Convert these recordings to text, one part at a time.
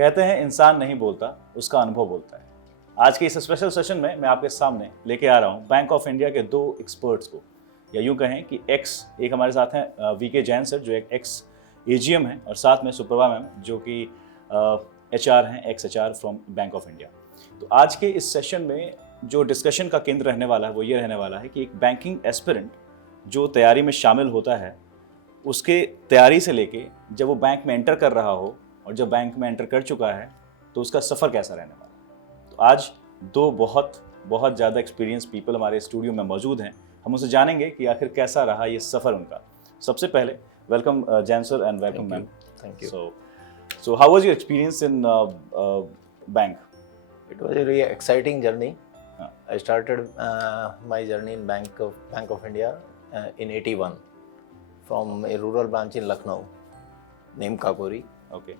कहते हैं इंसान नहीं बोलता, उसका अनुभव बोलता है। आज के इस स्पेशल सेशन में मैं आपके सामने लेके आ रहा हूँ बैंक ऑफ इंडिया के दो एक्सपर्ट्स को, या यूँ कहें कि एक हमारे साथ हैं वीके जैन सर जो एक एक्स एजीएम हैं, और साथ में सुप्रभा मैम जो कि HR हैं, x HR from bank of India. तो आज के इस सेशन में जो डिस्कशन का केंद्र रहने वाला है वो ये रहने वाला है कि एक बैंकिंग एस्पिरेंट जो तैयारी में शामिल होता है, उसके तैयारी से लेके जब वो बैंक में एंटर कर रहा हो और जब बैंक में एंटर कर चुका है तो उसका सफ़र कैसा रहने वाला है। तो आज दो बहुत ज़्यादा एक्सपीरियंस पीपल हमारे स्टूडियो में मौजूद हैं। हम उनसे जानेंगे कि आखिर कैसा रहा ये सफ़र उनका। सबसे पहले welcome Jain sir and welcome ma'am. Thank you. So how was your experience in bank? It was a really exciting journey. हाँ. I started my journey in Bank of India in 81 from a rural branch in Lucknow named Kapuri, Okay.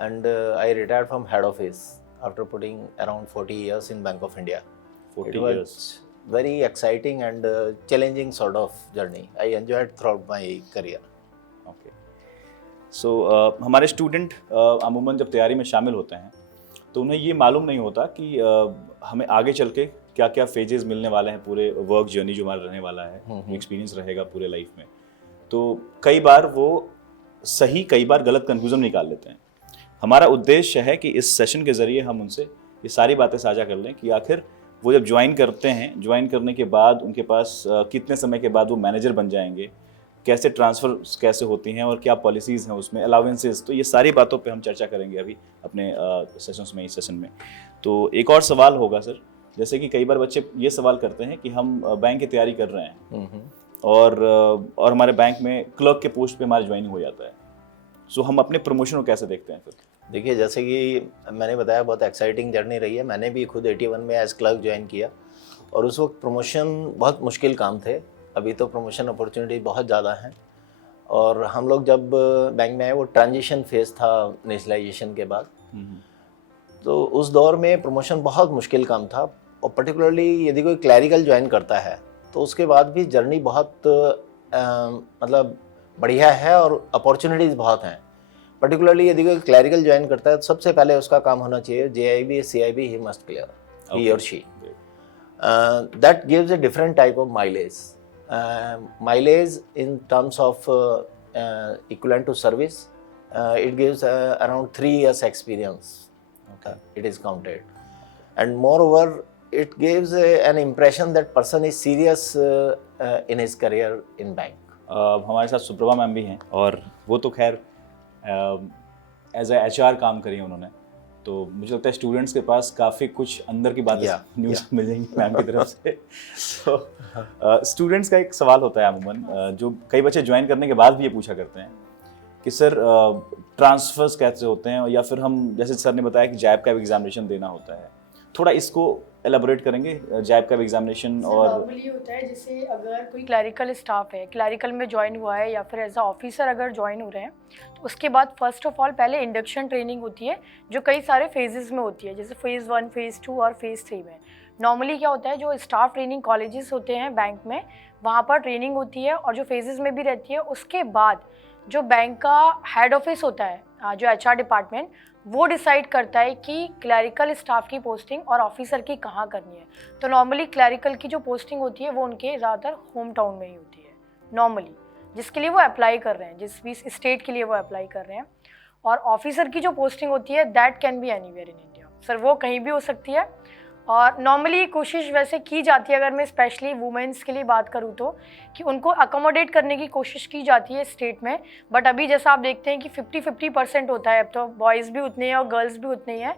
and I retired from head office after putting around 40 years in Bank of India. 40 It was years. very exciting and challenging sort of journey. I enjoyed throughout my career. Okay. So हमारे student अमूमन जब तैयारी में शामिल होते हैं तो उन्हें ये मालूम नहीं होता कि हमें आगे चल के क्या क्या फेजेस मिलने वाले हैं, पूरे वर्क जर्नी जो हमारा रहने वाला है, एक्सपीरियंस रहेगा पूरे लाइफ में। तो कई बार वो सही कई बार गलत कंक्लूजन निकाल लेते हैं। हमारा उद्देश्य है कि इस सेशन के ज़रिए हम उनसे ये सारी बातें साझा कर लें कि आखिर वो जब ज्वाइन करते हैं, ज्वाइन करने के बाद उनके पास कितने समय के बाद वो मैनेजर बन जाएंगे, कैसे ट्रांसफ़र कैसे होती हैं और क्या पॉलिसीज़ हैं उसमें, अलाउंसेस। तो ये सारी बातों पे हम चर्चा करेंगे अभी अपने सेशंस में, इस सेशन में। तो एक और सवाल होगा सर, जैसे कि कई बार बच्चे ये सवाल करते हैं कि हम बैंक की तैयारी कर रहे हैं और हमारे बैंक में क्लर्क के पोस्ट पे हमारा ज्वाइनिंग हो जाता है। सो हम अपने प्रमोशन को कैसे देखते हैं फिर? देखिए, जैसे कि मैंने बताया, बहुत एक्साइटिंग जर्नी रही है। मैंने भी खुद 81 में एज क्लर्क ज्वाइन किया और उस वक्त प्रमोशन बहुत मुश्किल काम थे। अभी तो प्रमोशन अपॉर्चुनिटी बहुत ज़्यादा हैं, और हम लोग जब बैंक में आए वो ट्रांजिशन फेज़ था नेशनलाइजेशन के बाद। तो उस दौर में प्रमोशन बहुत मुश्किल काम था, और पर्टिकुलरली यदि कोई क्लैरिकल ज्वाइन करता है तो उसके बाद भी जर्नी बहुत मतलब बढ़िया है और अपॉर्चुनिटीज़ बहुत हैं। पर्टिकुलरली यदि कोई क्लैरिकल ज्वाइन करता है तो सबसे पहले उसका काम होना चाहिए JIB CIB he must clear, he और she. That gives a different type of mileage. Mileage in terms of equivalent to service, it gives around 3 years experience. Okay. It is counted, and moreover it gives an impression that person is serious in his career in bank. हमारे साथ Suprabha ma'am भी हैं, और वो तो खैर as a HR काम करी है उन्होंने। तो मुझे लगता है स्टूडेंट्स के पास काफ़ी कुछ अंदर की बातें न्यूज़ मिल जाएंगी मैम की तरफ से। तो स्टूडेंट्स का एक सवाल होता है अमूमन, जो कई बच्चे ज्वाइन करने के बाद भी ये पूछा करते हैं कि सर ट्रांसफर्स कैसे होते हैं, या फिर हम जैसे सर ने बताया कि जैब का एग्जामिनेशन देना होता है, थोड़ा इसको एलाबोरेट करेंगे जैब का एग्जामिनेशन। और नॉर्मली होता है, जैसे अगर कोई क्लैरिकल स्टाफ है, क्लैरिकल में ज्वाइन हुआ है या फिर एज अ ऑफिसर अगर ज्वाइन हो रहे हैं, तो उसके बाद फर्स्ट ऑफ ऑल पहले इंडक्शन ट्रेनिंग होती है जो कई सारे फेजेस में होती है, जैसे फेज़ 1, फेज़ 2 और फेज़ 3 में। नॉर्मली क्या होता है, जो स्टाफ ट्रेनिंग कॉलेजेस होते हैं बैंक में, वहाँ पर ट्रेनिंग होती है, और जो फेजेस में भी रहती है। उसके बाद जो बैंक का हेड ऑफिस होता है, जो HR डिपार्टमेंट, वो डिसाइड करता है कि क्लैरिकल स्टाफ की पोस्टिंग और ऑफिसर की कहाँ करनी है। तो नॉर्मली क्लैरिकल की जो पोस्टिंग होती है वो उनके ज़्यादातर होम टाउन में ही होती है नॉर्मली, जिसके लिए वो अप्लाई कर रहे हैं, जिस भी स्टेट के लिए वो अप्लाई कर रहे हैं। और ऑफिसर की जो पोस्टिंग होती है that can be anywhere in India. Sir वो कहीं भी हो सकती है, और नॉर्मली कोशिश वैसे की जाती है, अगर मैं स्पेशली वुमेंस के लिए बात करूँ तो, कि उनको अकोमोडेट करने की कोशिश की जाती है स्टेट में। बट अभी जैसा आप देखते हैं कि 50-50% होता है, अब तो बॉयज़ भी उतने हैं और गर्ल्स भी उतने ही हैं,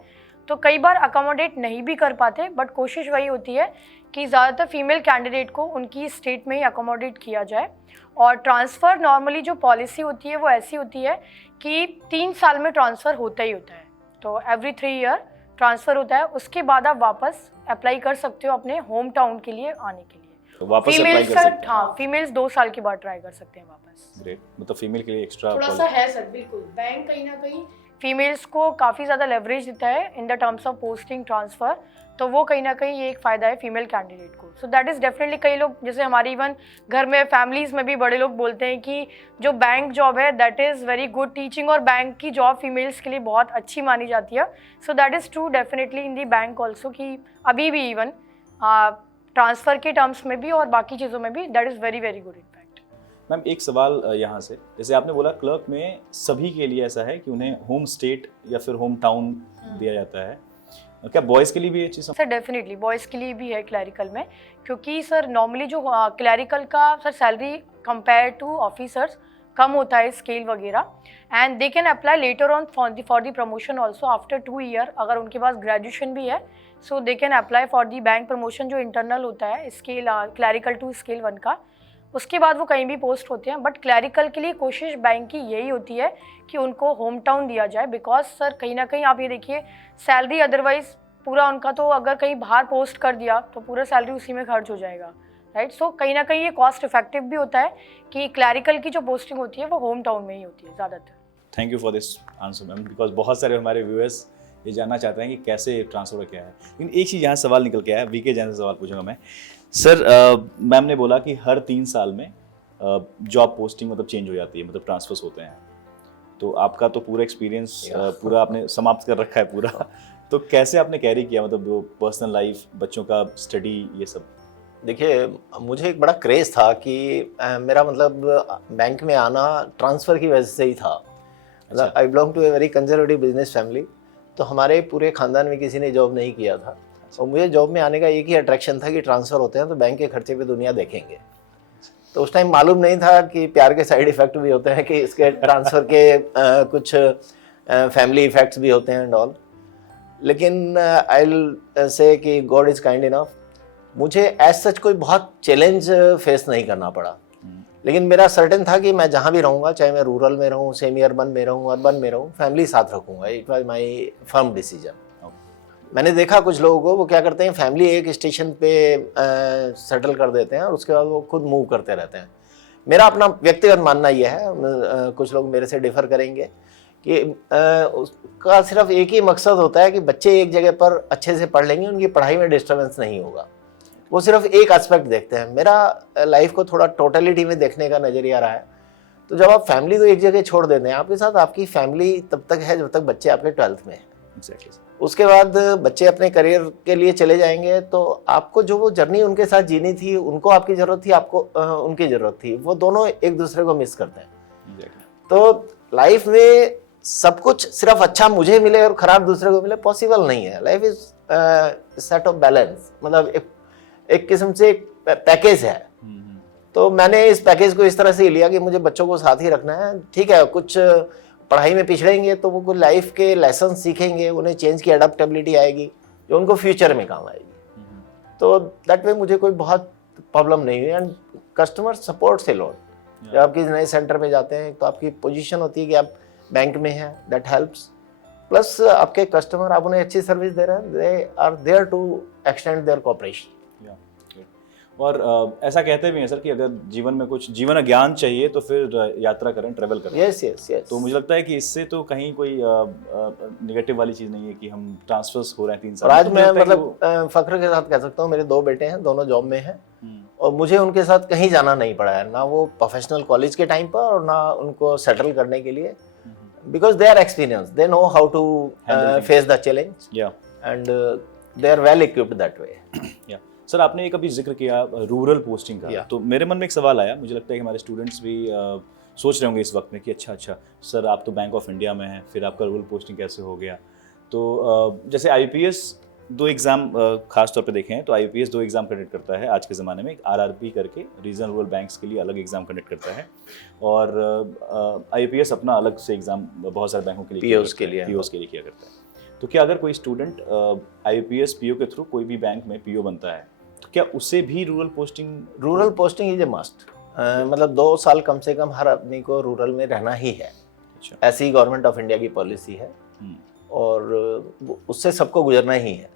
तो कई बार अकोमोडेट नहीं भी कर पाते। बट कोशिश वही होती है कि ज़्यादातर फीमेल कैंडिडेट को उनकी स्टेट में ही अकोमोडेट किया जाए। और ट्रांसफ़र नॉर्मली जो पॉलिसी होती है वो ऐसी होती है कि 3 साल में ट्रांसफ़र होता ही होता है, तो एवरी 3 ईयर ट्रांसफ़र होता है। उसके बाद आप वापस अप्लाई कर सकते हो अपने होम टाउन के लिए आने के लिए। तो वापस अप्लाई कर सकते हैं? हाँ, फीमेल्स 2 साल के बाद ट्राई कर सकते हैं वापस। ग्रेट, मतलब फीमेल के लिए एक्स्ट्रा थोड़ा सा है सर, बिल्कुल। बैंक कहीं ना कहीं फीमेल्स को काफ़ी ज़्यादा लेवरेज देता है in the terms of posting transfer, तो वो कहीं ना कहीं ये एक फ़ायदा है फीमेल कैंडिडेट को। सो दैट इज़ डेफिनेटली, कई लोग जैसे हमारी इवन घर में फैमिलीज़ में भी बड़े लोग बोलते हैं कि जो बैंक जॉब है that is very good teaching, और बैंक की जॉब फीमेल्स के लिए बहुत अच्छी मानी जाती है। So that is true definitely in the bank also, कि अभी भी इवन ट्रांसफ़र के टर्म्स में भी और बाकी चीज़ों में भी that is very very good impact. Ma'am एक सवाल यहाँ से, जैसे आपने बोला क्लर्क में सभी के लिए ऐसा है कि उन्हें होम स्टेट या फिर होम टाउन दिया जाता है, क्या बॉयज़ के लिए भी ये चीज़? सर डेफिनेटली बॉयज़ के लिए भी है क्लैरिकल में, क्योंकि सर नॉर्मली जो क्लैरिकल का sir salary compare to officers कम होता है स्केल वगैरह, and they can apply later on for the promotion also after 2 year, अगर उनके पास ग्रेजुएशन भी है so they can apply for the bank promotion जो इंटरनल होता है स्केल क्लैरिकल टू स्केल 1 का। उसके बाद वो कहीं भी पोस्ट होते हैं, बट क्लैरिकल के लिए कोशिश बैंक की यही होती है कि उनको होम टाउन दिया जाए, बिकॉज सर कहीं ना कहीं आप ये देखिए सैलरी अदरवाइज पूरा उनका, तो अगर कहीं बाहर पोस्ट कर दिया तो पूरा सैलरी उसी में खर्च हो जाएगा, राइट। सो कहीं ना कहीं ये कॉस्ट इफेक्टिव भी होता है कि क्लैरिकल की जो पोस्टिंग होती है वो होम टाउन में ही होती है ज़्यादातर। Thank you for this answer ma'am, because बहुत सारे हमारे व्यूअर्स ये जानना चाहते हैं कि कैसे ट्रांसफर क्या है। लेकिन एक चीज़ यहाँ सवाल निकल के आया, वीके जैन से सवाल पूछूंगा मैं। सर मैम ने बोला कि हर 3 साल में जॉब पोस्टिंग मतलब चेंज हो जाती है, मतलब ट्रांसफर्स होते हैं, तो आपका तो पूरा एक्सपीरियंस पूरा आपने समाप्त कर रखा है पूरा, तो कैसे आपने कैरी किया, मतलब वो पर्सनल लाइफ, बच्चों का स्टडी, ये सब? देखिए मुझे एक बड़ा क्रेज़ था कि मेरा मतलब बैंक में आना ट्रांसफ़र की वजह से ही था। मतलब I belong to a very conservative business family, तो हमारे पूरे ख़ानदान में किसी ने जॉब नहीं किया था, और मुझे जॉब में आने का एक ही अट्रैक्शन था कि ट्रांसफ़र होते हैं तो बैंक के खर्चे पे दुनिया देखेंगे। तो उस टाइम मालूम नहीं था कि प्यार के साइड इफ़ेक्ट भी होते हैं, कि इसके ट्रांसफ़र के कुछ फैमिली इफ़ेक्ट्स भी होते हैं एंड ऑल। लेकिन आई विल से कि गॉड इज़ काइंड इनफ, मुझे एज सच कोई बहुत चैलेंज फेस नहीं करना पड़ा। लेकिन मेरा सर्टेन था कि मैं जहाँ भी रहूँगा, चाहे मैं रूरल में रहूँ, सेमी अर्बन में रहूँ, अर्बन में रहूँ, फैमिली साथ रखूँगा। It was my firm decision. मैंने देखा कुछ लोगों को, वो क्या करते हैं, फैमिली एक स्टेशन पे सेटल कर देते हैं और उसके बाद वो खुद मूव करते रहते हैं। मेरा अपना व्यक्तिगत मानना यह है, कुछ लोग मेरे से डिफर करेंगे, कि उसका सिर्फ एक ही मकसद होता है कि बच्चे एक जगह पर अच्छे से पढ़ लेंगे, उनकी पढ़ाई में डिस्टर्बेंस नहीं होगा। वो सिर्फ एक एस्पेक्ट देखते हैं। मेरा लाइफ को थोड़ा टोटलिटी में देखने का नज़रिया रहा है। तो जब आप फैमिली को एक जगह छोड़ देते हैं, आपके साथ आपकी फैमिली तब तक है जब तक बच्चे आपके 12th में हैं। Exactly. उसके बाद बच्चे अपने करियर के लिए चले जाएंगे, तो आपको जो वो जर्नी उनके साथ जीनी थी, उनको आपकी ज़रूरत थी, आपको उनकी ज़रूरत थी, वो दोनों एक दूसरे को मिस करते हैं। Exactly. तो लाइफ में सब कुछ सिर्फ अच्छा मुझे मिले और ख़राब दूसरे को मिले पॉसिबल नहीं है। Life is set of balance, मतलब एक किस्म से एक पैकेज है। तो मैंने इस पैकेज को इस तरह से लिया कि मुझे बच्चों को साथ ही रखना है। ठीक है, कुछ पढ़ाई में पिछड़ेंगे तो वो कुछ लाइफ के लेसन सीखेंगे, उन्हें चेंज की अडेप्टेबिलिटी आएगी जो उनको फ्यूचर में काम आएगी। तो दैट वे मुझे कोई बहुत प्रॉब्लम नहीं हुई। एंड कस्टमर सपोर्ट से लोड, जब आप किसी नए सेंटर में जाते हैं तो आपकी पोजीशन होती है कि आप बैंक में हैं, दैट हेल्प्स। प्लस आपके कस्टमर, आप उन्हें अच्छी सर्विस दे रहे हैं, they are there to extend their cooperation. और ऐसा कहते भी हैं सर कि अगर जीवन में कुछ जीवन ज्ञान चाहिए तो फिर यात्रा करें, ट्रेवल करें। Yes yes yes. तो मुझे लगता है कि इससे तो कहीं कोई नेगेटिव वाली चीज़ नहीं है कि हम ट्रांसफर्स हो रहे हैं 3 साल। और आज मैं मतलब फख्र के साथ कह सकता हूँ, मेरे 2 बेटे हैं, दोनों जॉब में हैं, और मुझे उनके साथ कहीं जाना नहीं पड़ा है, ना वो प्रोफेशनल कॉलेज के टाइम पर और ना उनको सेटल करने के लिए, because they are experience, they know how to face the challenge and they are well equipped that way. Sir आपने एक अभी जिक्र किया रूरल पोस्टिंग का, तो मेरे मन में एक सवाल आया, मुझे लगता है कि हमारे स्टूडेंट्स भी सोच रहे होंगे इस वक्त में कि अच्छा सर आप तो बैंक ऑफ इंडिया में हैं, फिर आपका रूरल पोस्टिंग कैसे हो गया। तो जैसे आईपीएस 2 एग्ज़ाम खास तौर पे देखें तो आईपीएस 2 एग्ज़ाम कंडक्ट करता है आज के ज़माने में। एक आरआरबी करके रीजनल रूरल बैंक्स के लिए अलग एग्ज़ाम कंडक्ट करता है, और आईपीएस अपना अलग से एग्ज़ाम बहुत सारे बैंकों के लिए पीओस के लिए किया करता है। तो क्या अगर कोई स्टूडेंट आईपीएस पीओ के थ्रू कोई भी बैंक में पीओ बनता है तो क्या उसे भी rural posting is a must, मतलब 2 साल कम से कम हर आदमी को रूरल में रहना ही है। अच्छा। ऐसी गवर्नमेंट ऑफ इंडिया की पॉलिसी है, और उससे सबको गुजरना ही है।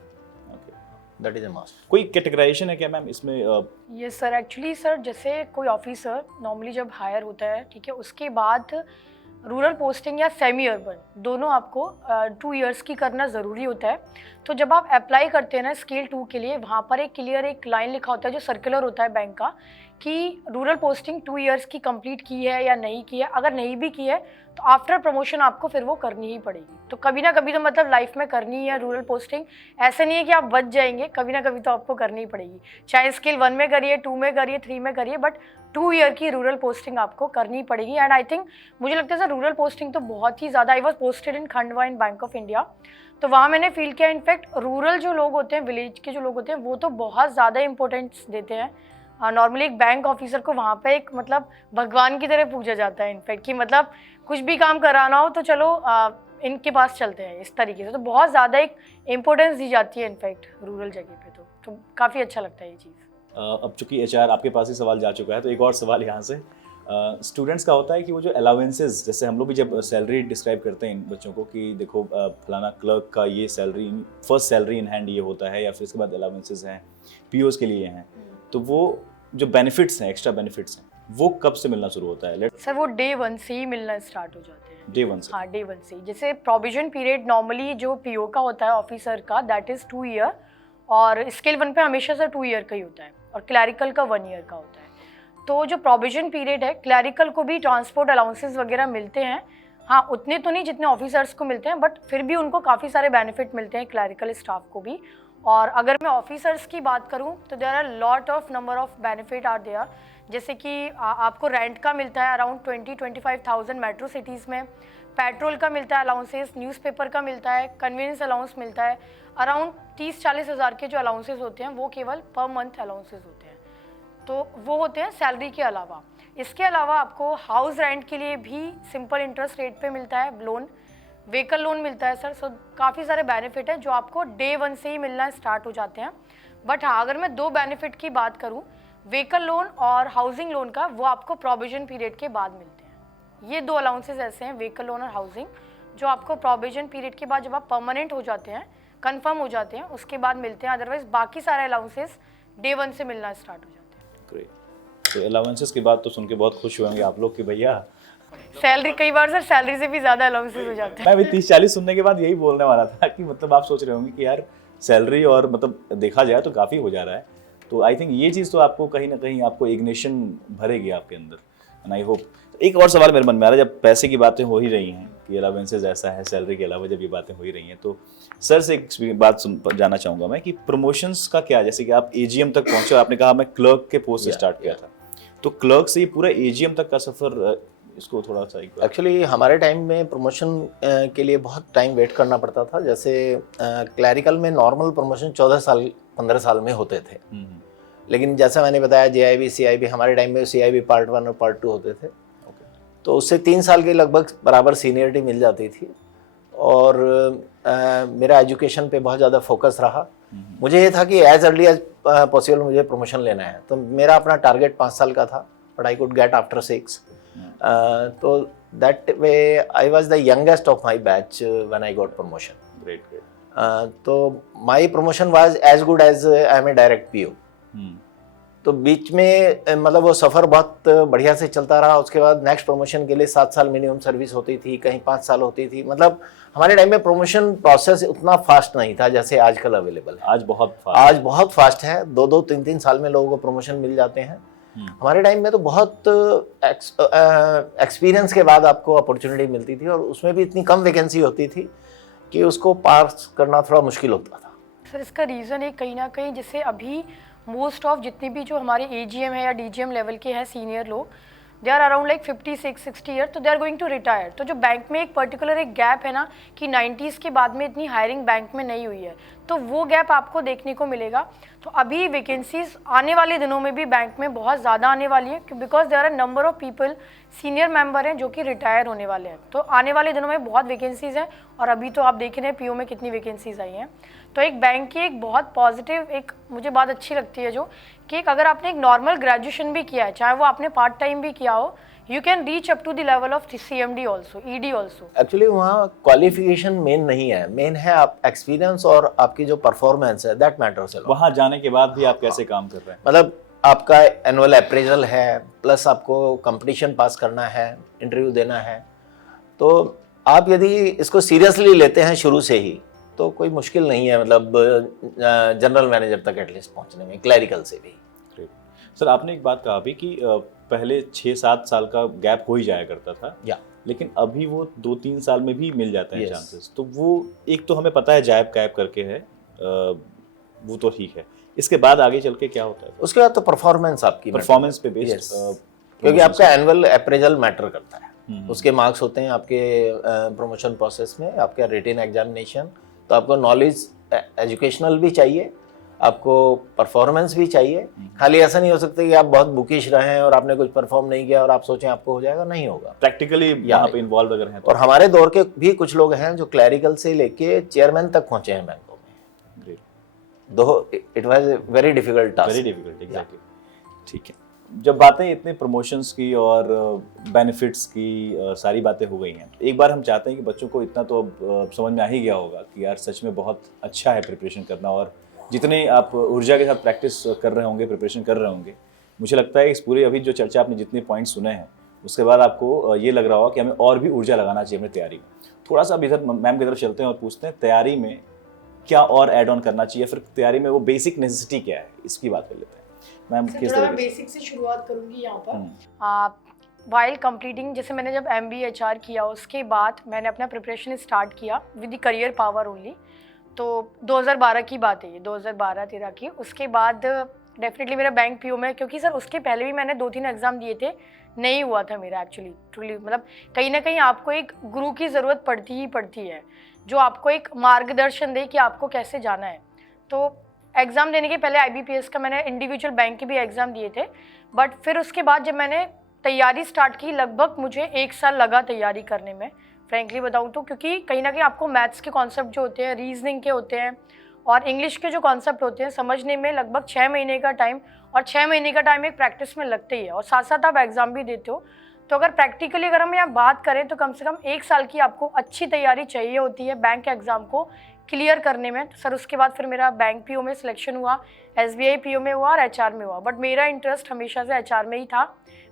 That is a must. कोई कैटेगराइजेशन है क्या मैम इसमें? यस सर, एक्चुअली सर जैसे कोई ऑफिसर नॉर्मली जब हायर होता है, ठीक है, उसके बाद रूरल पोस्टिंग या सेमी अर्बन दोनों आपको 2 इयर्स की करना ज़रूरी होता है। तो जब आप अप्लाई करते हैं ना स्केल 2 के लिए, वहाँ पर एक क्लियर एक लाइन लिखा होता है जो सर्कुलर होता है बैंक का, कि रूरल पोस्टिंग 2 इयर्स की कंप्लीट की है या नहीं की है। अगर नहीं भी की है तो आफ्टर प्रमोशन आपको फिर वो करनी ही पड़ेगी। तो कभी ना कभी तो मतलब लाइफ में करनी है रूरल पोस्टिंग, ऐसे नहीं है कि आप बच जाएंगे, कभी ना कभी तो आपको करनी ही पड़ेगी। चाहे स्केल 1 में करिए, 2 में करिए, 3 में करिए, बट 2 ईयर की रूरल पोस्टिंग आपको करनी पड़ेगी। एंड आई थिंक मुझे लगता है सर रूरल पोस्टिंग तो बहुत ही ज़्यादा, I was posted in Khandwa in bank of India, तो वहाँ मैंने फील किया इनफैक्ट रूरल जो लोग होते हैं, विलेज के जो लोग होते हैं, वो तो बहुत ज़्यादा इंपॉर्टेंस देते हैं। नॉर्मली एक बैंक ऑफिसर को वहाँ पे एक मतलब भगवान की तरह पूजा जाता है इनफैक्ट, कि मतलब कुछ भी काम कराना हो तो चलो इनके पास चलते हैं, इस तरीके से। तो बहुत ज़्यादा एक इम्पोर्टेंस दी जाती है इनफैक्ट रूरल जगह पे, तो काफ़ी अच्छा लगता है ये चीज़। अब चूंकि एचआर आपके पास ही सवाल जा चुका है, तो एक और सवाल यहाँ से स्टूडेंट्स का होता है कि वो जो अलाउंसेस, जैसे हम लोग भी जब सैलरी डिस्क्राइब करते हैं इन बच्चों को कि देखो फलाना क्लर्क का ये salary, first salary in hand ये होता है, या फिर इसके बाद अलाउंसेस हैं, पीओस के लिए हैं, तो वो जो बेनिफिट्स हैं, एक्स्ट्रा बेनिफिट्स हैं, वो कब से मिलना शुरू होता है? सर वो डे 1 से ही मिलना स्टार्ट हो जाते हैं। डे 1 से? हाँ, डे 1 से ही। जैसे प्रोविजन पीरियड नॉर्मली जो पीओ का होता है ऑफिसर का, दैट इज़ 2 ईयर, और स्केल 1 पे हमेशा से 2 ईयर का ही होता है, और क्लैरिकल का 1 ईयर का होता है। तो जो प्रोविजन पीरियड है, क्लैरिकल को भी ट्रांसपोर्ट अलाउंसेस वगैरह मिलते हैं, हाँ उतने तो नहीं जितने ऑफिसर्स को मिलते हैं, बट फिर भी उनको काफ़ी सारे बेनिफिट मिलते हैं क्लैरिकल स्टाफ को भी। और अगर मैं ऑफिसर्स की बात करूं तो there are lot of number of benefit are there, जैसे कि आपको रेंट का मिलता है अराउंड 20-25,000 मेट्रो सिटीज़ में, पेट्रोल का मिलता है अलाउंसेस, न्यूज़पेपर का मिलता है, कन्वीनियंस अलाउंस मिलता है, अराउंड 30-40 हज़ार के जो अलाउंसेस होते हैं वो केवल पर मंथ अलाउंसेस होते हैं, तो वो होते हैं सैलरी के अलावा। इसके अलावा आपको हाउस रेंट के लिए भी सिंपल इंटरेस्ट रेट पे मिलता है लोन, व्हीकल लोन मिलता है सर। सो काफ़ी सारे बेनिफिट है जो आपको डे 1 से ही मिलना स्टार्ट हो जाते हैं। बट हाँ, अगर मैं 2 बेनिफिट की बात करूँ, व्हीकल लोन और हाउसिंग लोन का, वो आपको प्रोविजन पीरियड के बाद मिलते हैं। ये 2 अलाउंसेस ऐसे हैं, व्हीकल लोन और हाउसिंग, जो आपको प्रोविजन पीरियड के बाद जब आप परमानेंट हो जाते हैं, कंफर्म हो जाते हैं, उसके बाद मिलते हैं। अदरवाइज बाकी सारे अलाउंसेस डे 1 से मिलना स्टार्ट हो जाते हैं। ग्रेट। तो अलाउंसेस की बात तो सुन के बहुत खुश होंगे आप लोग कि भैया सैलरी, कई बार सर सैलरी से भी ज़्यादा अलाउंसेस हो जाते हैं। मैं भी 30-40 सुनने के बाद यही बोलने वाला था कि मतलब आप सोच रहे होंगे कि यार सैलरी और मतलब देखा जाए तो काफ़ी हो जा रहा है। तो आई थिंक ये चीज़ तो आपको कहीं ना कहीं आपको इग्निशन भरेगी आपके अंदर, एंड आई होप। एक और सवाल मेरे मन में आ रहा है, जब पैसे की बातें हो ही रही हैं कि अलाउंसेस ऐसा है, सैलरी के अलावा जब ये बातें हो ही रही हैं, तो सर से एक बात जानना चाहूँगा मैं कि प्रमोशंस का क्या, जैसे कि आप एजीएम तक पहुँचे और आपने कहा मैं क्लर्क के पोस्ट से स्टार्ट किया था, तो क्लर्क से ये पूरा एजीएम तक का सफ़र, इसको थोड़ा सा एक्चुअली हमारे टाइम में प्रमोशन के लिए बहुत टाइम वेट करना पड़ता था। जैसे क्लैरिकल में नॉर्मल प्रमोशन 14 साल 15 साल में होते थे, लेकिन जैसा मैंने बताया जेआईबी सीआईबी, हमारे टाइम में सीआईबी पार्ट 1 और पार्ट 2 होते थे, तो उससे 3 साल के लगभग बराबर सीनियरिटी मिल जाती थी। और मेरा एजुकेशन पे बहुत ज़्यादा फोकस रहा। मुझे ये था कि एज अर्ली एज पॉसिबल मुझे प्रमोशन लेना है, तो मेरा अपना टारगेट 5 साल का था, but I could get after 6। तो that way I was the youngest of my batch when I got promotion. Great. तो my promotion was as good as I am a direct PO. तो बीच में मतलब वो सफ़र बहुत बढ़िया से चलता रहा। उसके बाद नेक्स्ट प्रमोशन के लिए 7 साल मिनिमम सर्विस होती थी, कहीं 5 साल होती थी। मतलब हमारे टाइम में प्रमोशन प्रोसेस उतना फास्ट नहीं था जैसे आजकल अवेलेबल है। आज बहुत फास्ट है, 2-2, 3-3 साल में लोगों को प्रमोशन मिल जाते हैं। हमारे टाइम में तो बहुत एक्सपीरियंस के बाद आपको अपॉर्चुनिटी मिलती थी, और उसमें भी इतनी कम वैकेंसी होती थी कि उसको पास करना थोड़ा मुश्किल होता था। सर इसका रीज़न है कहीं ना कहीं, जैसे अभी मोस्ट ऑफ जितने भी जो हमारे एजीएम है या डीजीएम लेवल के हैं सीनियर लोग, they are around like 56-60 year, तो they are going to retire. तो जो बैंक में एक पर्टिकुलर एक गैप है ना कि 90s के बाद में इतनी हायरिंग बैंक में नहीं हुई है, तो वो गैप आपको देखने को मिलेगा। तो अभी वैकेंसीज आने वाले दिनों में भी बैंक में बहुत ज़्यादा आने वाली है, because there are number of people senior member हैं जो कि रिटायर होने वाले हैं। तो आने वाले दिनों में बहुत वैकेंसीज हैं, और अभी तो आप देख रहे हैं पीओ में कितनी वैकेंसीज आई हैं। तो एक बैंक की एक बहुत पॉजिटिव एक मुझे बात अच्छी लगती है जो कि एक अगर आपने एक नॉर्मल ग्रेजुएशन भी किया है, चाहे वो आपने पार्ट टाइम भी किया हो, you can reach up to the level of CMD also, ED also. Actually वहाँ क्वालिफिकेशन मेन नहीं है, मेन है आप एक्सपीरियंस और आपकी जो परफॉर्मेंस है, दैट मैटर्स। वहाँ जाने के बाद भी आप कैसे काम कर रहे हैं, मतलब आपका एनुअल अप्रेजल है, प्लस आपको कंपटीशन पास करना है, इंटरव्यू देना है, तो आप यदि इसको सीरियसली लेते हैं शुरू से ही तो कोई मुश्किल नहीं है, मतलब जनरल मैनेजर तक एटलीस्ट पहुंचने में, क्लैरिकल से भी। ग्रेट सर, आपने एक बात कहा अभी कि पहले 6-7 साल का गैप हो ही जाया करता था, या लेकिन अभी वो 2-3 साल में भी मिल जाता है Yes. चांसेस। तो वो एक तो हमें पता है जैब कैप करके है, वो तो ठीक है। इसके बाद आगे चल के क्या होता है? उसके बाद तो परफॉर्मेंस आपकी परफॉर्मेंस पे Yes. बेस्ड, क्योंकि आपका एनुअल अप्रेजल मैटर करता है, हम्म। उसके मार्क्स होते हैं आपके प्रमोशन प्रोसेस में, आपका रिटन एग्जामिनेशन, तो आपको नॉलेज एजुकेशनल भी चाहिए, आपको परफॉर्मेंस भी चाहिए। खाली ऐसा नहीं हो सकता कि आप बहुत बुकिश रहे और आपने कुछ परफॉर्म नहीं किया और आप सोचें आपको हो जाएगा, नहीं होगा। प्रैक्टिकली यहाँ पे इन्वॉल्व अगर हैं तो। और हमारे दौर के भी कुछ लोग हैं जो क्लैरिकल से लेके चेयरमैन तक पहुंचे हैं बैंकों में, ग्रेट, दो it was a very difficult very task. Difficult, exactly. ठीक है, जब बातें इतने प्रमोशंस की और बेनिफिट्स की सारी बातें हो गई हैं, एक बार हम चाहते हैं कि बच्चों को इतना तो अब समझ में आ ही गया होगा कि यार सच में बहुत अच्छा है प्रिपरेशन करना, और जितने आप ऊर्जा के साथ प्रैक्टिस कर रहे होंगे, प्रिपरेशन कर रहे होंगे, मुझे लगता है इस पूरे अभी जो चर्चा आपने जितने पॉइंट सुने हैं उसके बाद आपको ये लग रहा होगा कि हमें और भी ऊर्जा लगाना चाहिए अपनी तैयारी में। थोड़ा सा अब इधर मैम की तरफ चलते हैं और पूछते हैं तैयारी में क्या और ऐड ऑन करना चाहिए, फिर तैयारी में वो बेसिक नेसेसिटी क्या है, इसकी बात कर लेते हैं। मैम किस थोड़ा तरह बेसिक से शुरुआत करूंगी यहाँ पर। वाइल कंप्लीटिंग, जैसे मैंने जब MBA HR किया उसके बाद मैंने अपना प्रिपरेशन स्टार्ट किया with the career power only. तो 2012 की बात है ये, 2012-13 की। उसके बाद डेफिनेटली मेरा बैंक PO में, क्योंकि सर उसके पहले भी मैंने 2-3 एग्ज़ाम दिए थे, नहीं हुआ था मेरा एक्चुअली ट्रूली। मतलब कहीं ना कहीं आपको एक गुरु की ज़रूरत पड़ती ही पड़ती है, जो आपको एक मार्गदर्शन दे कि आपको कैसे जाना है। तो एग्ज़ाम देने के पहले IBPS का मैंने इंडिविजुअल बैंक के भी एग्ज़ाम दिए थे, बट फिर उसके बाद जब मैंने तैयारी स्टार्ट की, लगभग मुझे 1 साल लगा तैयारी करने में, फ्रेंकली बताऊँ तो। क्योंकि कहीं ना कहीं आपको मैथ्स के कॉन्सेप्ट जो होते हैं, रीजनिंग के होते हैं और इंग्लिश के जो कॉन्सेप्ट होते हैं, समझने में लगभग 6 महीने का टाइम, और 6 महीने का टाइम एक प्रैक्टिस में लगते ही है, और साथ साथ आप एग्ज़ाम भी देते हो। तो अगर प्रैक्टिकली अगर हम यहाँ बात करें तो कम से कम 1 साल की आपको अच्छी तैयारी चाहिए होती है बैंक एग्ज़ाम को क्लियर करने में। तो सर उसके बाद फिर मेरा बैंक PO में सिलेक्शन हुआ, SBI PO में हुआ और HR में हुआ। बट मेरा इंटरेस्ट हमेशा से HR में ही था,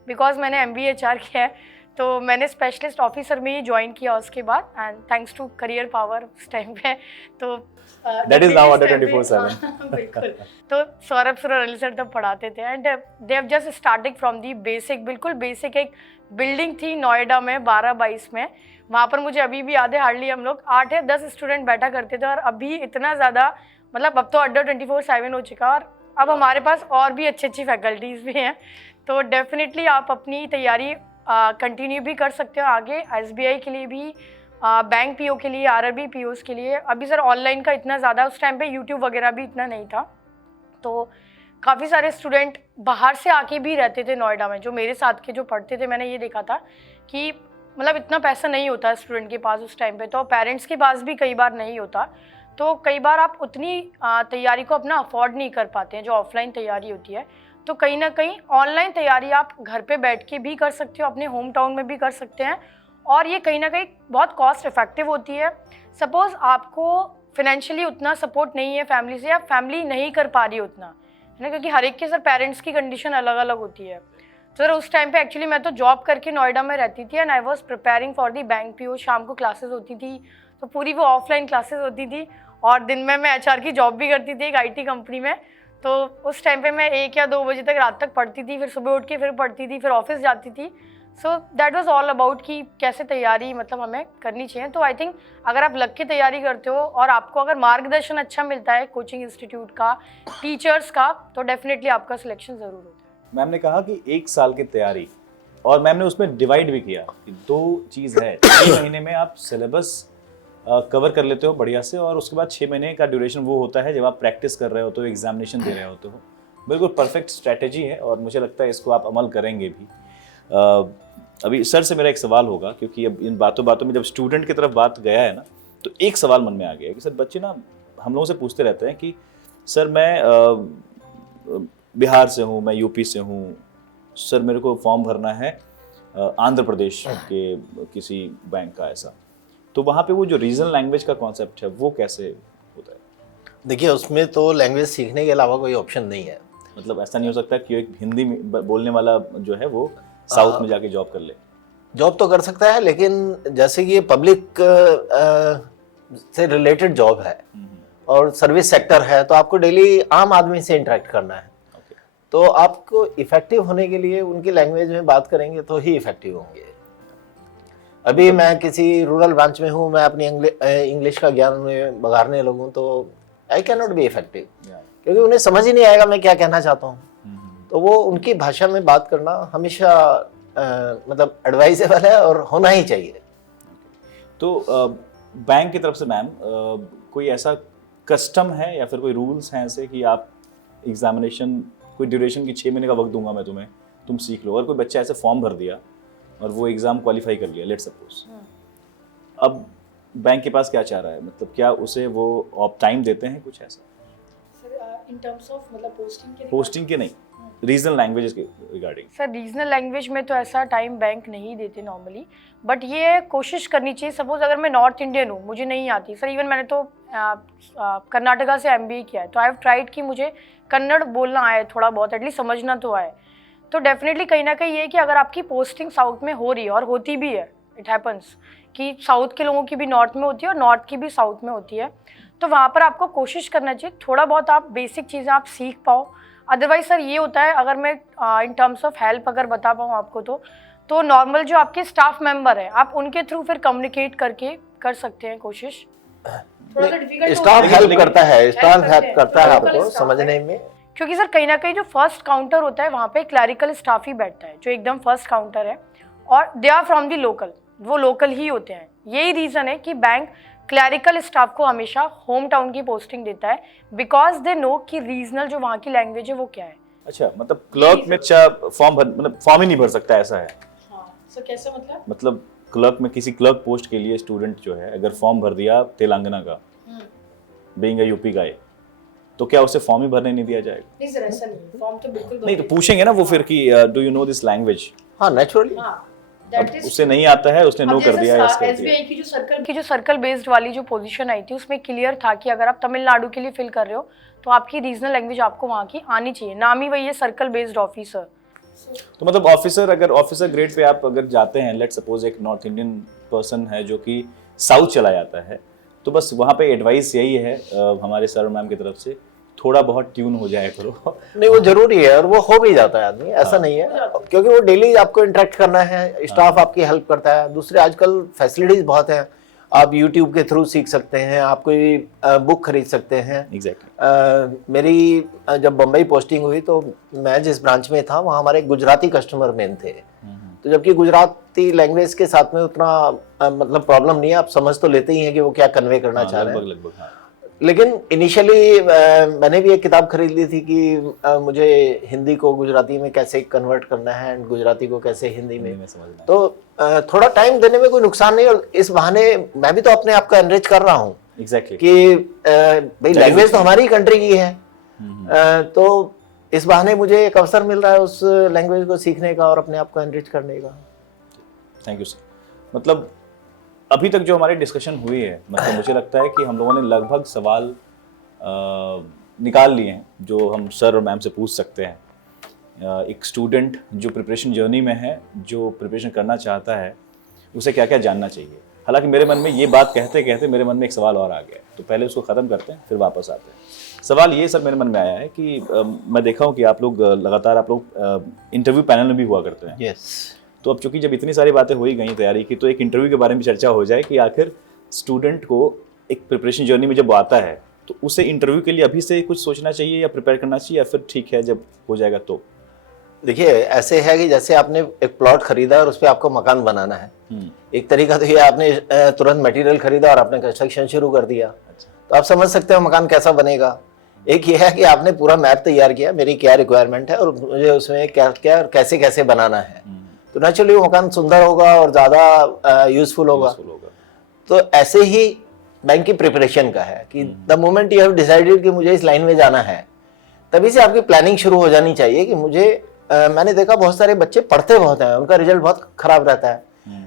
बिकॉज मैंने MBA HR किया है, तो मैंने स्पेशलिस्ट ऑफिसर में ही ज्वाइन किया उसके बाद, and thanks to career power उस टाइम पे। तो दैट इज नाउ अंडर 24/7। बिल्कुल। तो सौरभ सर और अनिल सर तब पढ़ाते थे, and they have just starting from the basic, बिल्कुल बेसिक। एक बिल्डिंग थी नोएडा में 12-22 में, वहाँ पर मुझे अभी भी याद है, हार्डली हम लोग 8 या 10 स्टूडेंट बैठा करते थे, और अभी इतना ज़्यादा, मतलब अब तो अंडर 24/7 हो चुका, और अब हमारे पास और भी अच्छी अच्छी फैकल्टीज़ भी हैं। तो डेफिनेटली आप अपनी तैयारी कंटिन्यू भी कर सकते हो आगे, SBI के लिए भी, बैंक PO के लिए, RRB POs के लिए। अभी सर ऑनलाइन का इतना ज़्यादा, उस टाइम पे YouTube वगैरह भी इतना नहीं था, तो काफ़ी सारे स्टूडेंट बाहर से आके भी रहते थे नोएडा में, जो मेरे साथ के जो पढ़ते थे। मैंने ये देखा था कि मतलब इतना पैसा नहीं होता स्टूडेंट के पास उस टाइम पे, तो पेरेंट्स के पास भी कई बार नहीं होता, तो कई बार आप उतनी तैयारी को अपना अफोर्ड नहीं कर पाते हैं जो ऑफलाइन तैयारी होती है। तो कहीं ना कहीं ऑनलाइन तैयारी आप घर पे बैठ के भी कर सकते हो, अपने होम टाउन में भी कर सकते हैं, और ये कहीं ना कहीं बहुत कॉस्ट इफेक्टिव होती है। सपोज़ आपको फिनेंशियली उतना सपोर्ट नहीं है फैमिली से, या फैमिली नहीं कर पा रही उतना, है ना, क्योंकि हर एक के सर पेरेंट्स की कंडीशन अलग अलग होती है। तो सर उस टाइम पे एक्चुअली मैं तो जॉब करके नोएडा में रहती थी, and I was preparing for the bank PO। शाम को क्लासेस होती थी, तो पूरी वो ऑफलाइन क्लासेस होती थी, और दिन में मैं HR की जॉब भी करती थी एक IT कंपनी में। तो उस टाइम पे मैं 1 या 2 बजे तक रात तक पढ़ती थी, फिर सुबह उठ के फिर पढ़ती थी, फिर ऑफिस जाती थी। So that was all about कि कैसे तैयारी मतलब हमें करनी चाहिए। तो आई थिंक अगर आप लग के तैयारी करते हो और आपको अगर मार्गदर्शन अच्छा मिलता है कोचिंग इंस्टीट्यूट का, टीचर्स का, तो डेफिनेटली आपका सिलेक्शन ज़रूर होता है। मैम ने कहा कि 1 साल की तैयारी, और मैम ने उसमें डिवाइड भी किया कि 2 चीज़ है। 6 महीने में आप सिलेबस कवर कर लेते हो बढ़िया से, और उसके बाद 6 महीने का ड्यूरेशन वो होता है जब आप प्रैक्टिस कर रहे होते हो, एग्जामिनेशन दे रहे होते हो। बिल्कुल परफेक्ट स्ट्रैटेजी है, और मुझे लगता है इसको आप अमल करेंगे भी। अभी सर से मेरा एक सवाल होगा, क्योंकि अब इन बातों बातों में जब स्टूडेंट की तरफ बात गया है ना, तो एक सवाल मन में आ गया है कि सर बच्चे ना हम लोगों से पूछते रहते हैं कि सर मैं बिहार से हूँ, मैं यूपी से हूँ, सर मेरे को फॉर्म भरना है आंध्र प्रदेश के किसी बैंक का, ऐसा। तो वहाँ पे वो जो रीजनल लैंग्वेज का कॉन्सेप्ट है वो कैसे होता है? देखिए उसमें तो लैंग्वेज सीखने के अलावा कोई ऑप्शन नहीं है। मतलब ऐसा नहीं हो सकता कि एक हिंदी में बोलने वाला जो है वो साउथ में जाके जॉब कर ले? जॉब तो कर सकता है, लेकिन जैसे कि ये पब्लिक से रिलेटेड जॉब है और सर्विस सेक्टर है, तो आपको डेली आम आदमी से इंटरेक्ट करना है। Okay. तो आपको इफेक्टिव होने के लिए उनकी लैंग्वेज में बात करेंगे तो ही इफेक्टिव होंगे। अभी मैं किसी रूरल ब्रांच में हूँ, मैं अपनी इंग्लिश का ज्ञान में बघाड़ने लगूँ तो I can not be effective, क्योंकि उन्हें समझ ही नहीं आएगा मैं क्या कहना चाहता हूँ। तो वो उनकी भाषा में बात करना हमेशा मतलब एडवाइजेबल है और होना ही चाहिए। तो बैंक की तरफ से मैम कोई ऐसा कस्टम है या फिर कोई रूल्स हैं ऐसे कि आप एग्जामिनेशन कोई ड्यूरेशन की 6 महीने का वक्त दूंगा मैं तुम्हें, तुम सीख लो, और कोई बच्चा ऐसे फॉर्म भर दिया और वो एग्ज़ाम क्वालिफाई कर लिया, लेट सपोज, अब बैंक के पास क्या चाह रहा है, मतलब क्या उसे वो ऑफ टाइम देते हैं कुछ ऐसा? इन टर्म्स ऑफ मतलब पोस्टिंग के नहीं, रीजनल लैंग्वेजेस के रिगार्डिंग। सर रीजनल लैंग्वेज में तो ऐसा टाइम बैंक नहीं देते नॉर्मली, बट ये कोशिश करनी चाहिए। सपोज अगर मैं नॉर्थ इंडियन हूँ, मुझे नहीं आती सर, इवन मैंने तो कर्नाटका से MBA किया है, तो आई हैव ट्राइड कि मुझे कन्नड़ बोलना आए थोड़ा बहुत, एटलीस्ट समझना तो आए। तो डेफिनेटली कहीं ना कहीं ये कि अगर आपकी पोस्टिंग साउथ में हो रही है, और होती भी है, इट हैपन्स कि साउथ के लोगों की भी नॉर्थ में होती है और नॉर्थ की भी साउथ में होती है, तो वहाँ पर आपको कोशिश करना चाहिए थोड़ा बहुत आप बेसिक चीज़ें आप सीख पाओ। अदरवाइज सर ये होता है, अगर मैं इन टर्म्स ऑफ हेल्प अगर बता पाऊँ आपको तो नॉर्मल जो आपके स्टाफ मेंबर है, आप उनके थ्रू फिर कम्युनिकेट करके कर सकते हैं कोशिश। स्टाफ हेल्प करता है, स्टाफ हेल्प करता है आपको समझने में, क्योंकि सर कहीं ना कहीं जो फर्स्ट काउंटर होता है वहाँ पे क्लैरिकल स्टाफ ही बैठता है जो एकदम फर्स्ट काउंटर है, और they are from the local, वो लोकल ही होते हैं। यही रीज़न है कि बैंक क्लैरिकल स्टाफ को हमेशा होम टाउन की पोस्टिंग देता है, बिकॉज दे नो कि रीजनल जो वहाँ की लैंग्वेज है वो क्या है। अच्छा, मतलब क्लर्क में अच्छा फॉर्म भर, मतलब फॉर्म ही नहीं भर सकता, ऐसा है? हाँ सर, कैसे मतलब क्लर्क में किसी क्लर्क पोस्ट के लिए स्टूडेंट जो है अगर फॉर्म भर दिया तेलंगाना का, बीइंग अ यूपी गाय, तो क्या उसे फॉर्म ही भरने नहीं दिया जाएगा? नहीं सर, ऐसा नहीं, फॉर्म तो बिल्कुल नहीं, तो पूछेंगे ना वो फिर कि do you know this language? हाँ नेचुरली, उसे नहीं आता है, उसने नो कर दिया, यस कर दिया। SBI की जो सर्कल बेस्ड वाली जो पोजीशन आई थी उसमें क्लियर था कि अगर आप तमिलनाडु के लिए फिल कर रहे हो तो आपकी रीजनल लैंग्वेज आपको वहाँ की आनी चाहिए, नाम ही वही है सर्कल बेस्ड ऑफिसर। तो मतलब ऑफिसर, अगर ऑफिसर ग्रेड पे आप अगर जाते हैं, लेट सपोज एक नॉर्थ इंडियन पर्सन है जो कि साउथ चला जाता है, तो बस वहाँ पे एडवाइस यही है हमारे सर मैम की तरफ से, थोड़ा बहुत ट्यून हो जाए करो। नहीं वो जरूरी है और वो हो भी जाता है आदमी, ऐसा नहीं है, क्योंकि वो डेली आपको इंटरेक्ट करना है, स्टाफ आपकी हेल्प करता है। दूसरे आजकल फैसिलिटीज बहुत हैं, आप YouTube के थ्रू सीख सकते हैं, आप कोई बुक खरीद सकते हैं। एग्जैक्टली। मेरी जब बम्बई पोस्टिंग हुई तो मैं जिस ब्रांच में था वहाँ हमारे गुजराती कस्टमर मेन थे, तो जबकि गुजराती लैंग्वेज के साथ में उतना मतलब प्रॉब्लम नहीं है, आप समझ तो लेते ही हैं कि वो क्या कन्वे करना चाह रहे हैं। लगभग हाँ। लेकिन इनिशियली मैंने भी एक किताब खरीद ली थी कि मुझे हिंदी को गुजराती में कैसे कन्वर्ट करना है एंड गुजराती को कैसे हिंदी में समझना। तो थोड़ा टाइम देने में कोई नुकसान नहीं, और इस बहाने मैं भी तो अपने आप को एनरिच कर रहा हूँ। एग्जैक्टली। कि भाई लैंग्वेज तो हमारी कंट्री की है, तो इस बहाने मुझे एक अवसर मिल रहा है उस लैंग्वेज को सीखने का और अपने आप को एनरिच करने का। Thank you sir. मतलब अभी तक जो हमारी डिस्कशन हुई है, मतलब मुझे लगता है कि हम लोगों ने लगभग सवाल निकाल लिए हैं जो हम सर और मैम से पूछ सकते हैं। एक स्टूडेंट जो प्रिपरेशन जर्नी में है, जो प्रिपरेशन करना चाहता है, उसे क्या क्या जानना चाहिए। हालांकि मेरे मन में ये बात कहते कहते मेरे मन में एक सवाल और आ गया, तो पहले उसको ख़त्म करते हैं फिर वापस आते हैं। सवाल ये सर मेरे मन में आया है कि मैं देखा हूँ कि आप लोग लगातार आप लोग इंटरव्यू पैनल में भी हुआ करते हैं। यस। तो अब चूंकि जब इतनी सारी बातें हो ही गई तैयारी की, तो एक इंटरव्यू के बारे में चर्चा हो जाए कि आखिर स्टूडेंट को एक प्रिपरेशन जर्नी में जब वो आता है तो उसे इंटरव्यू के लिए अभी से कुछ सोचना चाहिए या प्रिपेयर करना चाहिए, या फिर ठीक है जब हो जाएगा तो? देखिए ऐसे है कि जैसे आपने एक प्लॉट खरीदा और उस पर आपको मकान बनाना है, एक तरीका तो ये आपने तुरंत मटेरियल खरीदा और आपने कंस्ट्रक्शन शुरू कर दिया। तो आप समझ सकते हो मकान कैसा बनेगा। एक ये है कि आपने पूरा मैप तैयार किया, मेरी क्या रिक्वायरमेंट है और मुझे उसमें क्या क्या और कैसे कैसे बनाना है, तो नेचुरली वो मकान सुंदर होगा और ज़्यादा यूजफुल होगा। तो ऐसे ही बैंक की प्रिपरेशन का है कि the moment you have decided कि मुझे इस लाइन में जाना है, तभी से आपकी प्लानिंग शुरू हो जानी चाहिए कि मुझे मैंने देखा बहुत सारे बच्चे पढ़ते बहुत हैं, उनका रिजल्ट बहुत खराब रहता है।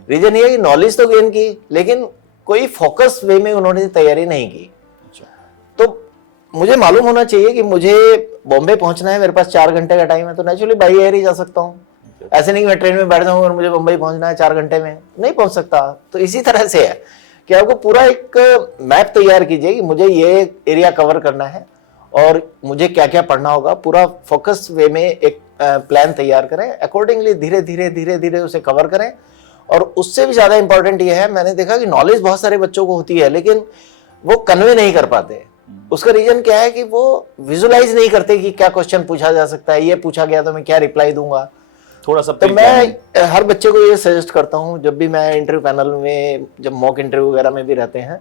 रीजन ये है कि नॉलेज तो गेन की, लेकिन कोई फोकस वे में उन्होंने तैयारी नहीं की। तो मुझे मालूम होना चाहिए कि मुझे बॉम्बे पहुंचना है, मेरे पास 4 घंटे का टाइम है, तो नेचुरली बाई एयर ही जा सकता हूँ। ऐसे नहीं कि मैं ट्रेन में बैठ जाऊँ और मुझे मुंबई पहुंचना है 4 घंटे में, नहीं पहुंच सकता। तो इसी तरह से है कि आपको पूरा एक मैप तैयार कीजिए कि मुझे ये एरिया कवर करना है और मुझे क्या क्या पढ़ना होगा, पूरा फोकस वे में एक प्लान तैयार करें, अकॉर्डिंगली धीरे धीरे धीरे धीरे उसे कवर करें। और उससे भी ज़्यादा इंपॉर्टेंट ये है, मैंने देखा कि नॉलेज बहुत सारे बच्चों को होती है लेकिन वो कन्वे नहीं कर पाते। उसका रीजन क्या है कि वो विजुलाइज नहीं करते कि क्या क्वेश्चन पूछा जा सकता है, ये पूछा गया तो मैं क्या रिप्लाई दूंगा। थोड़ा सा तो मैं हर बच्चे को ये सजेस्ट करता हूँ, जब भी मैं इंटरव्यू पैनल में, जब मॉक इंटरव्यू वगैरह में भी रहते हैं,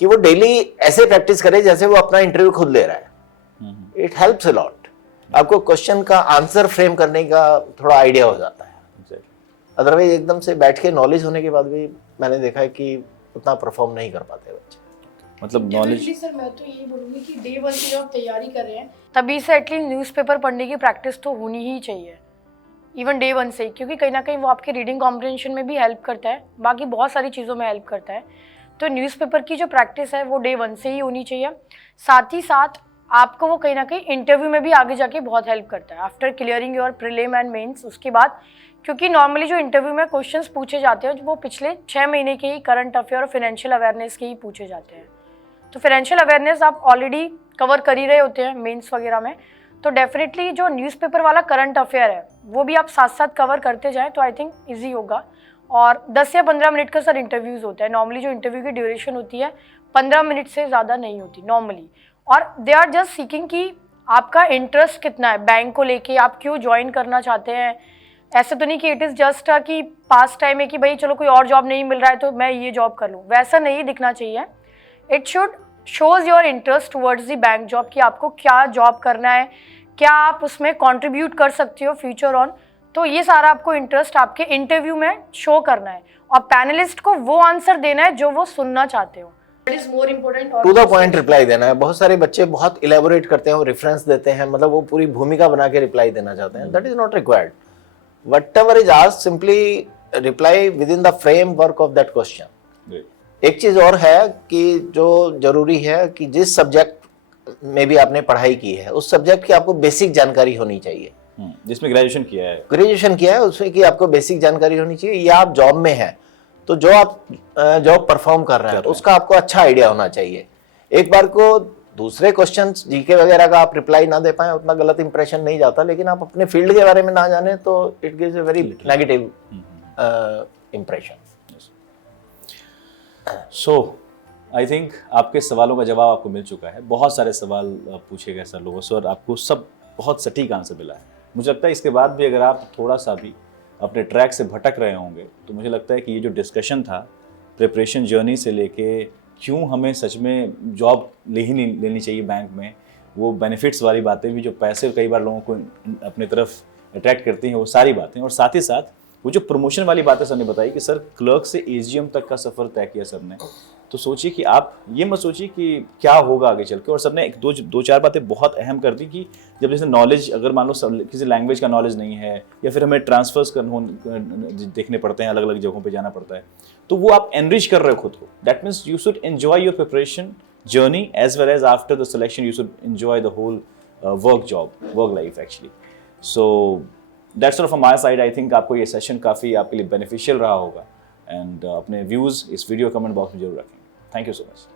कि वो डेली ऐसे प्रैक्टिस करे जैसे वो अपना इंटरव्यू खुद ले रहा है। It helps a lot. आपको क्वेश्चन का आंसर फ्रेम करने का थोड़ा आइडिया हो जाता है। अदरवाइज एकदम से बैठ के नॉलेज होने के बाद भी मैंने देखा है कि उतना परफॉर्म नहीं कर पाते बच्चे। मतलब नॉलेज। सर मैं तो यही बोलूँगी कि डे 1 की जब आप तैयारी कर रहे हैं तभी से एटलीस्ट न्यूज़पेपर पढ़ने की प्रैक्टिस तो होनी ही चाहिए, इवन डे 1 से ही, क्योंकि कहीं ना कहीं वो आपके रीडिंग कॉम्प्रिहेंशन में भी हेल्प करता है, बाकी बहुत सारी चीज़ों में हेल्प करता है। तो न्यूज़पेपर की जो प्रैक्टिस है वो डे 1 से ही होनी चाहिए। साथ ही साथ आपको वो कहीं ना कहीं इंटरव्यू में भी आगे जाके बहुत हेल्प करता है after clearing your prelim and mains. उसके बाद क्योंकि नॉर्मली जो इंटरव्यू में क्वेश्चंस पूछे जाते हैं वो पिछले 6 महीने के ही करंट अफेयर और फाइनेंशियल अवेयरनेस के ही पूछे जाते हैं। तो फाइनेंशियल अवेयरनेस आप ऑलरेडी कवर कर ही रहे होते हैं मेंस वगैरह में, तो डेफिनेटली जो न्यूज़पेपर वाला करंट अफेयर है वो भी आप साथ साथ कवर करते जाएँ तो आई थिंक ईजी होगा। और 10 या 15 मिनट का सर इंटरव्यूज़ होता है। नॉर्मली जो इंटरव्यू की ड्यूरेशन होती है 15 मिनट से ज़्यादा नहीं होती नॉर्मली। और दे आर जस्ट सीकिंग कि आपका इंटरेस्ट कितना है बैंक को लेके, आप क्यों ज्वाइन करना चाहते हैं। ऐसे तो नहीं कि इट इज़ जस्ट कि पास टाइम है कि भाई चलो कोई और जॉब नहीं मिल रहा है तो मैं ये जॉब कर लूँ, वैसा नहीं दिखना चाहिए। It should shows your interest towards the bank job कि आपको क्या जॉब करना है, क्या आप उसमें कंट्रीब्यूट कर सकते हो फ्यूचर ऑन। तो ये सारा आपको इंटरेस्ट आपके इंटरव्यू में शो करना है और पैनलिस्ट को वो आंसर देना है जो वो सुनना चाहते हो। That is more important. To the point reply देना है। बहुत सारे बच्चे बहुत इलेबोरेट करते हैं, वो रेफरेंस देते हैं, मतलब वो पूरी भूमिका बना के रिप्लाई देना चाहते हैं। That is not required. Whatever is asked simply reply with in the framework of that question. एक चीज और है कि जो जरूरी है कि जिस सब्जेक्ट में भी आपने पढ़ाई की है उस सब्जेक्ट की आपको बेसिक जानकारी होनी चाहिए। जिसमें ग्रेजुएशन किया है उसमें की आपको बेसिक जानकारी होनी चाहिए, या आप जॉब में है तो जो आप जॉब परफॉर्म कर रहे हैं उसका आपको अच्छा आइडिया होना चाहिए। एक बार को दूसरे क्वेश्चंस जीके वगैरह का आप रिप्लाई ना दे पाए उतना गलत इंप्रेशन नहीं जाता, लेकिन आप अपने फील्ड के बारे में ना जाने तो it gives a very negative impression. So I think आपके सवालों का जवाब आपको मिल चुका है। बहुत सारे सवाल पूछे गए सर लोगों से और आपको सब बहुत सटीक आंसर मिला है। मुझे लगता है इसके बाद भी अगर आप थोड़ा सा भी अपने ट्रैक से भटक रहे होंगे तो मुझे लगता है कि ये जो डिस्कशन था प्रिपरेशन जर्नी से लेके क्यों हमें सच में जॉब नहीं लेनी चाहिए बैंक में, वो बेनिफिट्स वाली बातें भी जो पैसे कई बार लोगों को अपने तरफ अट्रैक्ट करती हैं वो सारी बातें, और साथ ही साथ वो जो प्रमोशन वाली बातें सर ने बताई कि सर क्लर्क से एजीएम तक का सफ़र तय किया सर ने। तो सोचिए कि आप ये मत सोचिए कि क्या होगा आगे चल के। और सर ने एक दो चार बातें बहुत अहम कर दी कि जब जैसे नॉलेज, अगर मान लो किसी लैंग्वेज का नॉलेज नहीं है या फिर हमें ट्रांसफर्स देखने पड़ते हैं, अलग अलग जगहों पे जाना पड़ता है, तो वो आप एनरिच कर रहे हो खुद को। That means you should enjoy your preparation journey as well as after the selection you should enjoy the whole work life actually. So that's all from my side. I think आपको ये session काफ़ी आपके लिए beneficial रहा होगा and अपने views इस video comment box में जरूर रखें। Thank you so much.